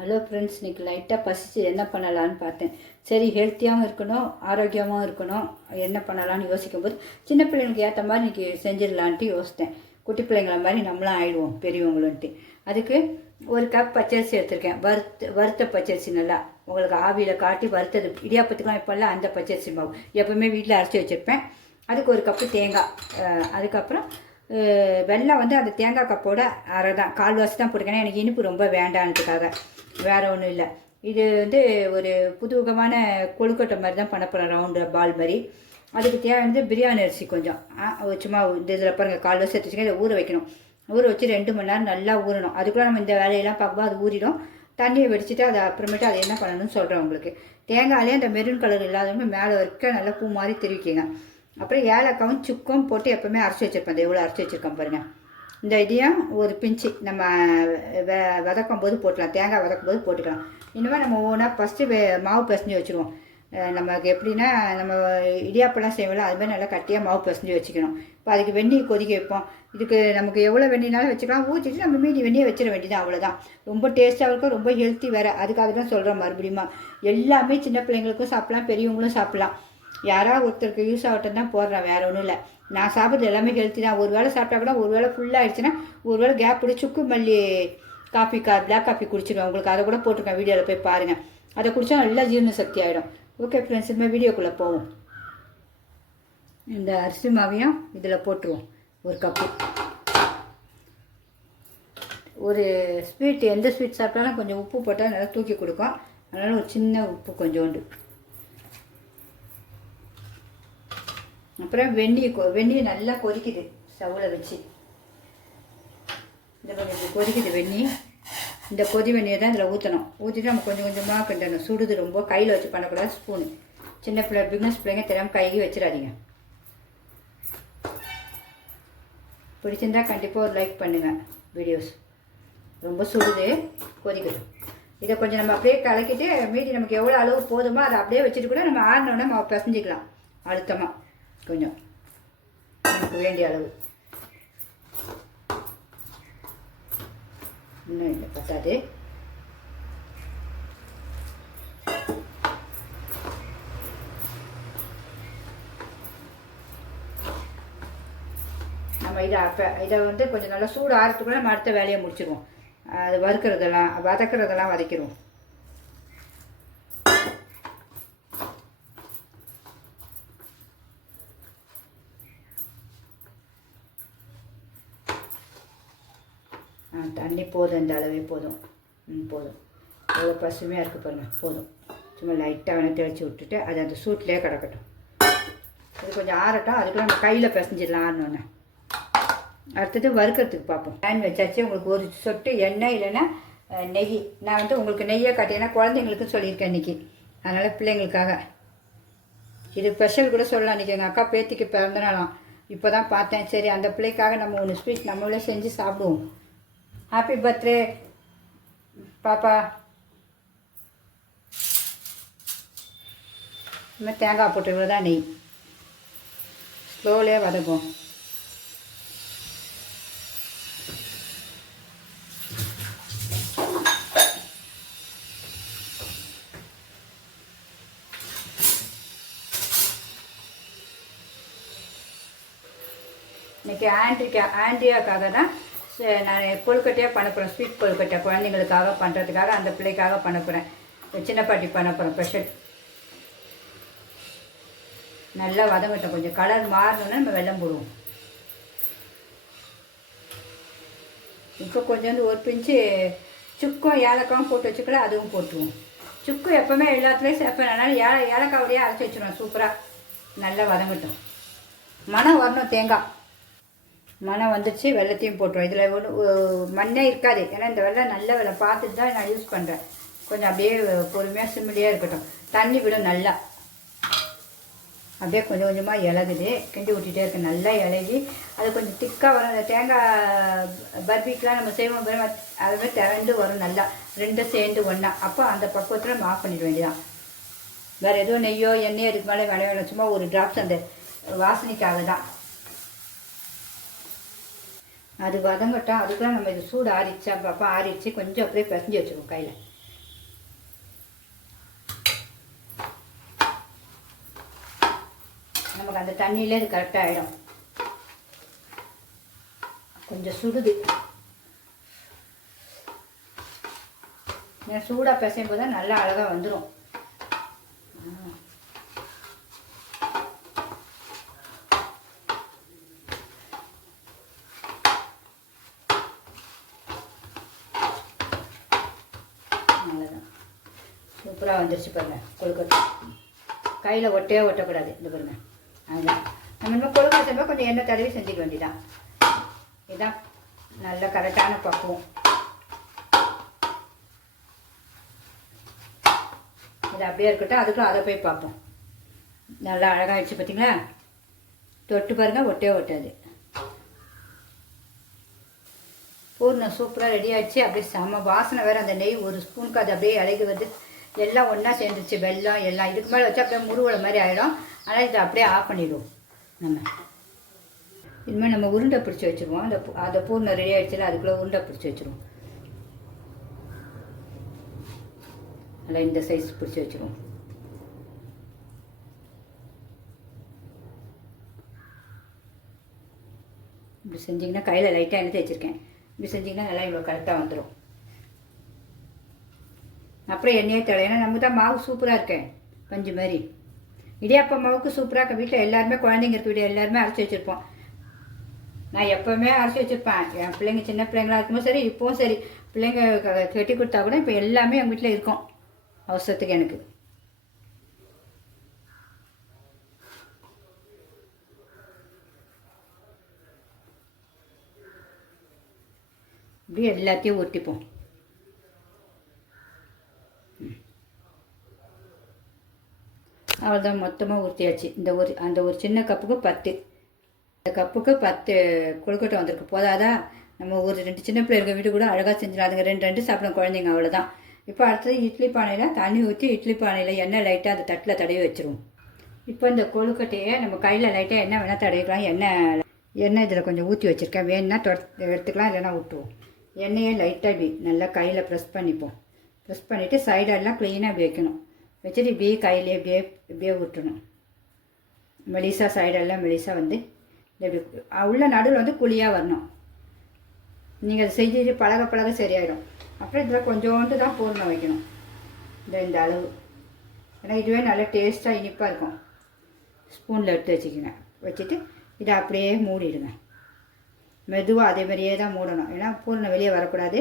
Hello friends, இன்றைக்கி லைட்டாக பசிச்சு என்ன பண்ணலான்னு பார்த்தேன். சரி, ஹெல்த்தியாகவும் இருக்கணும், ஆரோக்கியமாகவும் இருக்கணும், என்ன பண்ணலான்னு யோசிக்கும்போது சின்ன பிள்ளைங்களுக்கு ஏற்ற மாதிரி இன்றைக்கி செஞ்சிடலான்ட்டு யோசித்தேன். குட்டி பிள்ளைங்கள மாதிரி நம்மளும் ஆயிடுவோம் பெரியவங்களுன்ட்டு. அதுக்கு ஒரு கப் பச்சரிசி எடுத்திருக்கேன். வறுத்த பச்சரிசி, நல்லா உங்களுக்கு ஆவியில் காட்டி வறுத்தது. இடியாப்பத்துக்கெலாம் இப்போல்லாம் அந்த பச்சரிசி மாவு எப்போவுமே வீட்டில் அரைச்சி வச்சுருப்பேன். அதுக்கு ஒரு கப்பு தேங்காய், அதுக்கப்புறம் வெல்லம் வந்து அந்த தேங்காய் கப்போட அரை தான், கால்வாசி தான் போட்டுக்கேன். எனக்கு இனிப்பு ரொம்ப வேண்டான்றதுக்காக, வேறு ஒன்றும் இல்லை. இது வந்து ஒரு புதுவிதமான கொழுக்கட்டை மாதிரி தான் பண்ண போகிறேன், ரவுண்டு பால் மாதிரி. அதுக்கு தேவையானது பிரியாணி அரிசி கொஞ்சம், சும்மா இந்த இதில் பாருங்கள், கால்வாசி எடுத்து வச்சுக்கேன். இதை ஊற வைக்கணும். ஊற வச்சு 2 மணி நேரம் நல்லா ஊறணும். அதுக்குள்ளே நம்ம இந்த வேலையெல்லாம் பார்க்கும்போது அது ஊறிடும். தண்ணியை வெடிச்சிட்டு அதை அப்புறமேட்டு அதை என்ன பண்ணணும்னு சொல்கிறேன் உங்களுக்கு. தேங்காயிலே அந்த மெரூன் கலர் இல்லாதவங்க மேலே வரைக்கும் நல்லா பூ மாதிரி தெரிவிக்கிங்க. அப்புறம் ஏலக்காவும் சுக்கும் போட்டு எப்போவுமே அரைச்சி வச்சுருப்பேன். அதை எவ்வளோ அரைச்சி வச்சுருக்கேன் பாருங்கள். இந்த இதையும் ஒரு பிஞ்சு நம்ம வதக்கும் போது போட்டுக்கலாம், தேங்காய் வதக்கும் போது போட்டுக்கலாம். இனிமேல் நம்ம ஒவ்வொன்றா ஃபஸ்ட்டு மாவு பிசைஞ்சு வச்சுருவோம். நமக்கு எப்படின்னா, நம்ம இடியாப்பெல்லாம் செய்வோம்ல, அதுமாதிரி நல்லா கட்டியாக மாவு பிசைஞ்சு வச்சுக்கணும். இப்போ அதுக்கு வெந்நீர் கொதிக்க வைப்போம். இதுக்கு நமக்கு எவ்வளோ வெந்நீர்னாலும் வச்சுக்கலாம். ஊற்றிட்டு நம்ம மீதி வெந்நீர் வச்சிட வேண்டியதான், அவ்வளோதான். ரொம்ப டேஸ்ட்டாக இருக்கும், ரொம்ப ஹெல்த்தி வேறு. அதுக்காக தான் சொல்கிறேன் மறுபடியும். எல்லாமே சின்ன பிள்ளைங்களுக்கும் சாப்பிட்லாம், பெரியவங்களும் சாப்பிட்லாம். யாராவது ஒருத்தருக்கு யூஸ் ஆகட்டும் தான் போடுறேன், வேறு ஒன்றும் இல்லை. நான் சாப்பிட்றது எல்லாமே ஹெல்த்தி தான். ஒரு வேளை சாப்பிட்டா கூட ஒரு வேளை ஃபுல்லாகிடுச்சுன்னா ஒரு வேளை கேப் விட சுக்கு மல்லி காஃபி பிளாக் காஃபி குடிச்சிடுவேன். உங்களுக்கு அதை கூட போட்டிருக்கேன், வீடியோவில் போய் பாருங்கள். அதை குடித்தா நல்லா ஜீரண சக்தி ஆகிடும். ஓகே ஃப்ரெண்ட்ஸ், இனிமேல் வீடியோக்குள்ளே போவோம். இந்த அரிசி மாவையும் இதில் போட்டுருவோம். ஒரு கப்பு. ஒரு ஸ்வீட், எந்த ஸ்வீட் சாப்பிட்டாலும் கொஞ்சம் உப்பு போட்டால் நல்லா தூக்கி கொடுக்கும். அதனால் ஒரு சின்ன உப்பு கொஞ்சோண்டு. அப்புறம் வெந்நீர் நல்லா கொதிக்குது ஸ்டவ்வில் வச்சு. இந்த கொஞ்சம் கொதிக்குது வெந்நீர். இந்த கொதி வெந்நீர் தான் இதில் ஊற்றணும். ஊற்றிட்டு நம்ம கொஞ்சம் கொஞ்சமாக கிண்டணும். சுடுது ரொம்ப, கையில் வச்சு பண்ணக்கூடாது. ஸ்பூனு. சின்ன பிள்ளை பிக்னஸ் பிள்ளைங்க தெரியாமல் கைக்கு வச்சிடாதீங்க. பிடிச்சிருந்தா கண்டிப்பாக ஒரு லைக் பண்ணுங்கள் வீடியோஸ். ரொம்ப சுடுது, கொதிக்குது. இதை கொஞ்சம் நம்ம அப்படியே கலக்கிட்டு மீதி நமக்கு எவ்வளோ அளவு போதுமோ அதை அப்படியே வச்சுட்டு கூட நம்ம ஆறினோடனே நம்ம பிசைஞ்சிக்கலாம் அழுத்தமாக. கொஞ்சம் நமக்கு வேண்டிய அளவு. இன்னும் இல்லை, பத்தாது. நம்ம இதை வந்து கொஞ்சம் நல்லா சூடு ஆறத்துக்குள்ள நம்ம அடுத்த வேலையை முடிச்சிடுவோம். அது வதக்கிறதெல்லாம் வதக்கிடுவோம். தண்ணி போதும், இந்த அளவே போதும். போதும். எவ்வளோ பசுமையாக இருக்குது பாருங்கள், போதும். சும்மா லைட்டாக வேணால் தெளித்து விட்டுட்டு அது அந்த சூட்லேயே கிடக்கட்டும். இது கொஞ்சம் ஆறட்டும். அதுக்குள்ள நம்ம கையில் பிசைஞ்சிடலாம் ஆறணுன்னு. அடுத்தது வறுக்கிறதுக்கு பார்ப்போம். பேன் வச்சாச்சு. உங்களுக்கு ஒரு சொட்டு எண்ணெய் இல்லைன்னா நெய். நான் வந்து உங்களுக்கு நெய்யை காட்டினா குழந்தைங்களுக்கும் சொல்லியிருக்கேன் இன்றைக்கி, அதனால் பிள்ளைங்களுக்காக. இது ஸ்பெஷல் கூட சொல்லலாம். இன்றைக்கி எங்கள் அக்கா பேத்திக்கு பிறந்தனாலாம். இப்போ தான் பார்த்தேன். சரி, அந்த பிள்ளைக்காக நம்ம ஒன்று ஸ்வீட் நம்மளே செஞ்சு சாப்பிடுவோம். ஹாப்பி பர்த்டே பாப்பா. இந்த தேங்காய் போட்டு தான் நெய் ஸ்லோலே வதக்கும். இன்றைக்கி ஆண்ட்ரியாக்காக தான் நான் கொழுக்கட்டையாக பண்ண போகிறேன். ஸ்வீட் கொழுக்கட்டை குழந்தைங்களுக்காக பண்ணுறதுக்காக, அந்த பிள்ளைக்காக பண்ண போகிறேன். சின்ன பாட்டி பண்ண போகிறேன் ஸ்பெஷல். நல்லா வதங்கட்டும். கொஞ்சம் கலர் மாறணுன்னா நம்ம வெல்லம் போடுவோம். இப்போ கொஞ்சம் ஒரு பிஞ்சு சுக்கும் ஏலக்காவும் போட்டு வச்சுக்கலாம், அதுவும் போட்டுருவோம். சுக்கு எப்போவுமே எல்லாத்துலேயும் சேர்ப்பேன். அதனால் ஏலக்காவோடையே அரைச்சி வச்சுருவோம். சூப்பராக நல்லா வதங்கட்டும். மனம் வரணும். தேங்காய் மனம் வந்துடுச்சு. வெள்ளத்தையும் போட்டுருவோம். இதில் ஒன்று மண்ணே இருக்காது. ஏன்னா இந்த வெள்ளம் நல்ல வெள்ளம் பார்த்துட்டு தான் நான் யூஸ் பண்ணுறேன். கொஞ்சம் அப்படியே பொறுமையாக சிம்மிலியாக இருக்கட்டும். தண்ணி விடும் நல்லா. அப்படியே கொஞ்சம் கொஞ்சமாக இலகுது. கிண்டி விட்டுட்டே இருக்கு. நல்லா இலகி அது கொஞ்சம் திக்காக வரும். அந்த தேங்காய் பர்பிக்கெலாம் நம்ம செய்வோம், அதுமாதிரி திறந்து வரும். நல்லா ரெண்டும் சேர்ந்து ஒன்றா. அப்போ அந்த பக்குவத்தில் நம்ம ஆஃப் பண்ணிட வேண்டியதான். வேறு எதுவும் நெய்யோ எண்ணெயோ இதுக்கு மேலே வேணும். சும்மா ஒரு ட்ராப்ஸ் அந்த வாசனைக்காக தான். அது வதங்கட்டும். அதுக்குலாம் நம்ம இது சூடு ஆறிச்சா பாப்பா, ஆறிச்சு. கொஞ்சம் அப்படியே பிசைஞ்சு வச்சுருவோம் கையில். நமக்கு அந்த தண்ணியிலே இது கரெக்டாக ஆகிடும். கொஞ்சம் சுடுது. சூடாக பிசையும் போது தான் நல்லா அழகாக வந்துடும். அவ்வளோதான், சூப்பராக வந்துருச்சு பாருங்கள். கொழுக்கட்டை கையில் ஒட்டவே ஒட்டக்கூடாது. இந்த பாருங்கள், அதுதான் நம்ம இன்னும் கொழுக்கட்டை செய்யும்போது கொஞ்சம் எண்ணெய் தடவி செஞ்சுக்க வேண்டியதான். இதுதான் நல்ல கரெக்டான பக்குவம். இது அப்படியே இருக்கட்டும். அதுக்குள்ள அதை போய் பார்ப்போம். நல்லா அழகாகிடுச்சு பார்த்தீங்களா? தொட்டு பாருங்கள், ஒட்டே ஒட்டாது. பூர்ணம் சூப்பராக ரெடி ஆகிடுச்சு. அப்படியே செம்ம வாசனை வேறு. அந்த நெய் ஒரு ஸ்பூனுக்கு அது அப்படியே இலகி வந்து எல்லாம் ஒன்றா சேர்ந்துருச்சு. வெல்லம் எல்லாம் இதுக்கு மேலே வச்சு அப்படியே முருவலை மாதிரி ஆகிடும். ஆனால் இதை அப்படியே ஆஃப் பண்ணிவிடுவோம். நம்ம இனிமேல் நம்ம உருண்டை பிடிச்சி வச்சுருவோம். அந்த பூர்ணம் ரெடி ஆகிடுச்சுல, அதுக்குள்ளே உருண்டை பிடிச்சி வச்சுருவோம். நல்லா இந்த சைஸ் பிடிச்சி வச்சுருவோம். இப்படி செஞ்சிங்கன்னா கையில் லைட்டாக எண்ணெய் தேய்ச்சிருக்கேன். இப்படி செஞ்சிங்கன்னா நல்லா இவ்வளோ கரெக்டாக வந்துடும். அப்புறம் எண்ணெயே தேவை. ஏன்னா நமக்கு தான் மாவு சூப்பராக இருக்கேன், பஞ்சு மாதிரி. இடியாப்ப மாவுக்கு சூப்பராக இருக்க. வீட்டில் எல்லாருமே குழந்தைங்க இருக்க வீடு எல்லாருமே அரைச்சி வச்சுருப்போம். நான் எப்போவுமே அரைச்சி வச்சுருப்பேன். என் பிள்ளைங்க சின்ன பிள்ளைங்களா இருக்கும்போது சரி, இப்போவும் சரி, பிள்ளைங்க கட்டி கொடுத்தா கூட இப்போ எல்லாமே எங்கள் வீட்டில் இருக்கும் அவசரத்துக்கு. எனக்கு இப்படி எல்லாத்தையும் ஊற்றிப்போம். அவ்வளோதான், மொத்தமாக ஊற்றியாச்சு. அந்த ஒரு சின்ன கப்புக்கு 10, இந்த கப்புக்கு 10 கொழுக்கட்டை வந்திருக்கு. போதாதா? நம்ம ஒரு 2 சின்ன பிள்ளை இருக்க வீடு கூட அழகாக செஞ்சிடலாம். அதுங்க 2 சாப்பிடும் குழந்தைங்க. அவ்வளோதான். இப்போ அடுத்தது இட்லி பானையில் தண்ணி ஊற்றி இட்லி பானையில் எண்ணெய் லைட்டாக அந்த தட்டில் தடவி வச்சுருவோம். இப்போ இந்த கொழுக்கட்டையை நம்ம கையில் லைட்டாக எண்ணெய் வேணால் தடவிக்கலாம். எண்ணெய் இதில் கொஞ்சம் ஊற்றி வச்சுருக்கேன். வேணுன்னா எடுத்துக்கலாம், இல்லைன்னா விட்டுருவோம். எண்ணெயை லைட்டாக இப்படி நல்லா கையில் ப்ரெஸ் பண்ணிப்போம். ப்ரெஸ் பண்ணிவிட்டு சைடெல்லாம் க்ளீனாக வைக்கணும். வச்சுட்டு இப்படியே கையிலே இப்படியே விட்டுணும். மெலிசா சைடெல்லாம் மெலிசா வந்து இப்படி உள்ள நடுவில் வந்து குழியாக வரணும். நீங்கள் அதை செஞ்சுட்டு பழக சரியாயிடும். அப்புறம் இதில் கொஞ்சோண்டு தான் பூர்ணம் வைக்கணும். இந்த அளவு. ஏன்னா இதுவே நல்லா டேஸ்ட்டாக இனிப்பாக இருக்கும். ஸ்பூனில் எடுத்து வச்சுக்கோங்க. வச்சுட்டு இதை அப்படியே மூடிடுங்க. மெதுவாக அதே மாதிரியே தான் மூடணும். ஏன்னா பூர்ணம் வெளியே வரக்கூடாது.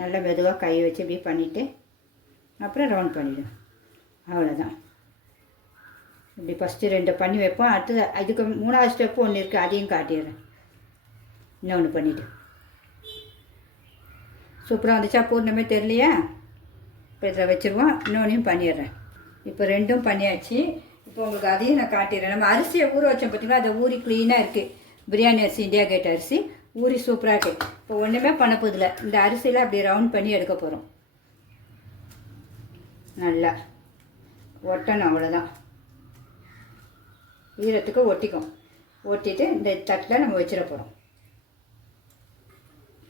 நல்லா மெதுவாக கை வச்சு இப்படி பண்ணிவிட்டு அப்புறம் ரவுண்ட் பண்ணிவிடுங்க. அவ்வளோதான். இப்படி ஃபஸ்ட்டு 2 பண்ணி வைப்போம். அடுத்தது இதுக்கு 3வது ஸ்டெப்பு ஒன்று இருக்குது, அதையும் காட்டிடுறேன். இன்னொன்று பண்ணிவிட்டு சூப்பராக வந்துச்சா? பூர்ணமே தெரியலையா? இப்போ இதில் வச்சுருவோம். இன்னொன்றையும் பண்ணிடுறேன். இப்போ 2ம் பண்ணியாச்சு. இப்போ உங்களுக்கு அதையும் நான் காட்டிடுறேன். நம்ம அரிசியை ஊற வச்சோம் பார்த்தீங்களா? அதை ஊறி க்ளீனாக இருக்குது. பிரியாணி அரிசி, இந்தியா கேட் அரிசி ஊறி சூப்பராக இருக்குது. இப்போ ஒன்றுமே பண்ண போதில்லை. இந்த அரிசியில் அப்படி ரவுண்ட் பண்ணி எடுக்க போகிறோம். நல்லா ஒட்டணும். அவ்வளோதான். ஈரத்துக்கு ஒட்டிக்கும். ஒட்டிட்டு இந்த தட்டில் நம்ம வச்சிட போகிறோம்.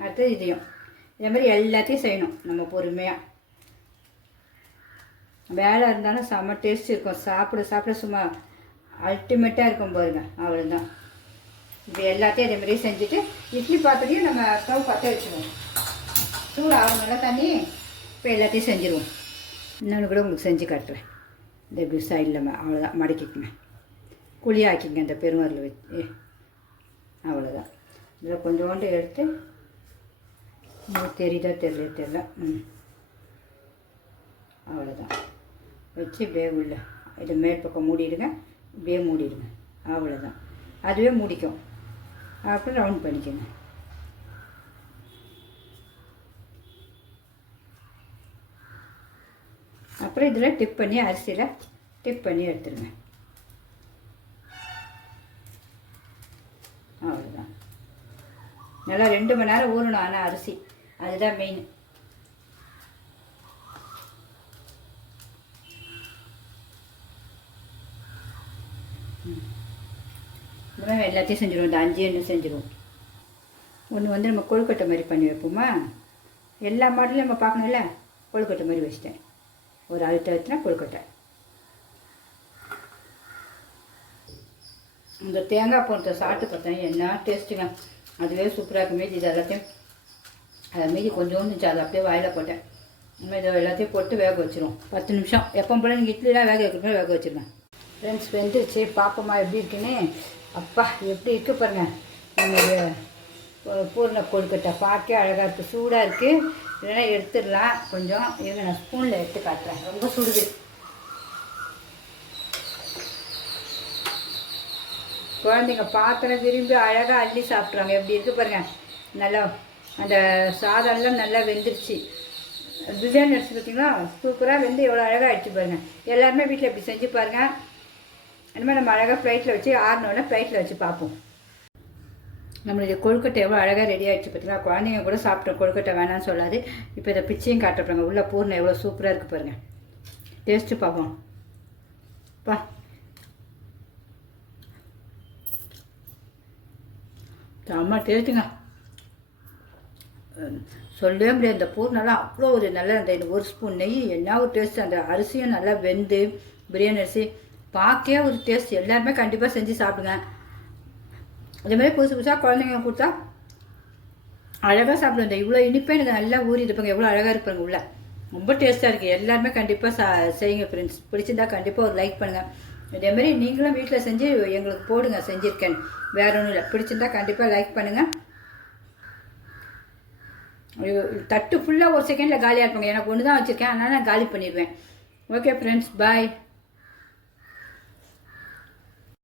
அடுத்து இதையும் இதே மாதிரி எல்லாத்தையும் செய்யணும். நம்ம பொறுமையாக வேலை இருந்தாலும் செம்ம டேஸ்ட் இருக்கும். சாப்பிட சும்மா அல்டிமேட்டாக இருக்கும் பாருங்க. அவ்வளோதான். இப்படி எல்லாத்தையும் அதே மாதிரியே செஞ்சுட்டு இட்லி பாத்திரையும் நம்ம ஸ்டவ் பற்ற வச்சுருவோம். சூடு ஆகும் நல்லா தண்ணி. இப்போ எல்லாத்தையும் செஞ்சுருவோம். இன்னொன்று கூட உங்களுக்கு செஞ்சு காட்டுறேன். இந்த இப்படி சைடில் அவ்வளோதான் மடக்கிக்குங்க. குழியாக்கிங்க இந்த பெருமரில் வச்சு. அவ்வளோதான். இதில் கொஞ்சோண்டு எடுத்து தெரியுதா தெரியல. அவ்வளோதான். வச்சு இப்படியே உள்ள இதை மேற்பக்கம் மூடிடுங்க. இப்படியே மூடிடுங்க. அவ்வளோதான். அதுவே மூடிக்கும். அப்புறம் ரவுண்ட் பண்ணிக்கோங்க. அப்புறம் இதில் டிப் பண்ணி அரிசியில் டிப் பண்ணி எடுத்துருங்க. அவ்வளோதான். நல்லா 2 மணி நேரம் ஊறணும். ஆனால் அரிசி அதுதான் மெயின். எல்லாத்தையும் செஞ்சுருவோம். இந்த 5 எண்ணெய் செஞ்சுருவோம். ஒன்று வந்து நம்ம கொழுக்கட்டை மாதிரி பண்ணி வைப்போமா? எல்லா மாடலையும் நம்ம பார்க்கணும்ல. கொழுக்கட்டை மாதிரி வச்சுட்டேன். ஒரு அழுத்தத்தினா கொழுக்கட்டை. இந்த தேங்காய் போனத்தை சாப்பிட்டு பார்த்தேன், என்ன டேஸ்ட்டுங்க. அதுவே சூப்பராக இருக்கும். மீதி இது எல்லாத்தையும் மீதி கொஞ்சோண்டு இருந்துச்சு, அதை அப்படியே வாயில் போட்டேன். இதை எல்லாத்தையும் போட்டு வேக வச்சிரும் 10 நிமிஷம். எப்போ போல் நீங்கள் இட்லிலாம் வேக வைக்கிறப்ப வேக வச்சுருங்க. ஃப்ரெண்ட்ஸ், வெந்துருச்சு. பாப்பமா எப்படி இருக்குன்னு. அப்பா எப்படி இருக்குது பாருங்கள். நம்ம பூர்ண கொழுக்கட்டை பார்க்க அழகாக இருக்குது. சூடாக இருக்குது. இல்லைன்னா எடுத்துடலாம். கொஞ்சம் இருங்க, நான் ஸ்பூனில் எடுத்து காட்டுறேன். ரொம்ப சுடுது. குழந்தைங்க பாத்திரம் விரும்பி அழகாக அள்ளி சாப்பிட்றாங்க. எப்படி இருக்குது பாருங்கள். நல்லா அந்த சாதம்லாம் நல்லா வெந்துருச்சு. பிரியாணி அடிச்சு பார்த்தீங்களா, சூப்பராக வெந்து எவ்வளோ அழகாக அடிச்சு பாருங்கள். எல்லாருமே வீட்டில் எப்படி செஞ்சு பாருங்கள். இனிமேல் நம்ம அழகாக ஃப்ளைட்டில் வச்சு ஆறினோடனே ஃப்ளைட்டில் வச்சு பார்ப்போம். நம்மளுடைய கொழுக்கட்டை எவ்வளோ அழகாக ரெடி ஆகிடுச்சு பார்த்தீங்களா. குழந்தைங்க கூட சாப்பிட்டோம், கொழுக்கட்டை வேணான்னு சொல்லாது. இப்போ இதை பிச்சையும் காட்டுறாங்க. உள்ள பூர்ணம் எவ்வளோ சூப்பராக இருக்குது பாருங்கள். டேஸ்ட்டு பார்ப்போம். பா, செம்ம டேஸ்ட்டுங்க. சொல்லவே முடியாது. இந்த பூர்ணெல்லாம் அவ்வளோ ஒரு நல்ல அந்த ஒரு ஸ்பூன் நெய் என்ன ஒரு டேஸ்ட்டு. அந்த அரிசியும் நல்லா வெந்து பிரியாணி அரிசி பார்க்கவே ஒரு டேஸ்ட். எல்லாருமே கண்டிப்பாக செஞ்சு சாப்பிடுங்க. அதேமாதிரி புதுசு புதுசாக குழந்தைங்க கொடுத்தா அழகாக சாப்பிடுங்க. இந்த இவ்வளோ இனிப்பே எனக்கு நல்லா ஊறி இருப்பாங்க. எவ்வளோ அழகாக இருப்பாங்க உள்ள. ரொம்ப டேஸ்ட்டாக இருக்குது. எல்லாருமே கண்டிப்பாக செய்யுங்க ஃப்ரெண்ட்ஸ். பிடிச்சிருந்தா கண்டிப்பாக ஒரு லைக் பண்ணுங்கள். இதேமாரி நீங்களும் வீட்டில் செஞ்சு எங்களுக்கு போடுங்க, செஞ்சுருக்கேன். வேற ஒன்றும் இல்லை. பிடிச்சிருந்தா கண்டிப்பாக லைக் பண்ணுங்கள். தட்டு ஃபுல்லாக ஒரு செகண்டில் காலியாக இருப்பாங்க. எனக்கு ஒன்று தான் வச்சுருக்கேன், அதனால் நான் காலி பண்ணிடுவேன். ஓகே ஃப்ரெண்ட்ஸ், பாய்.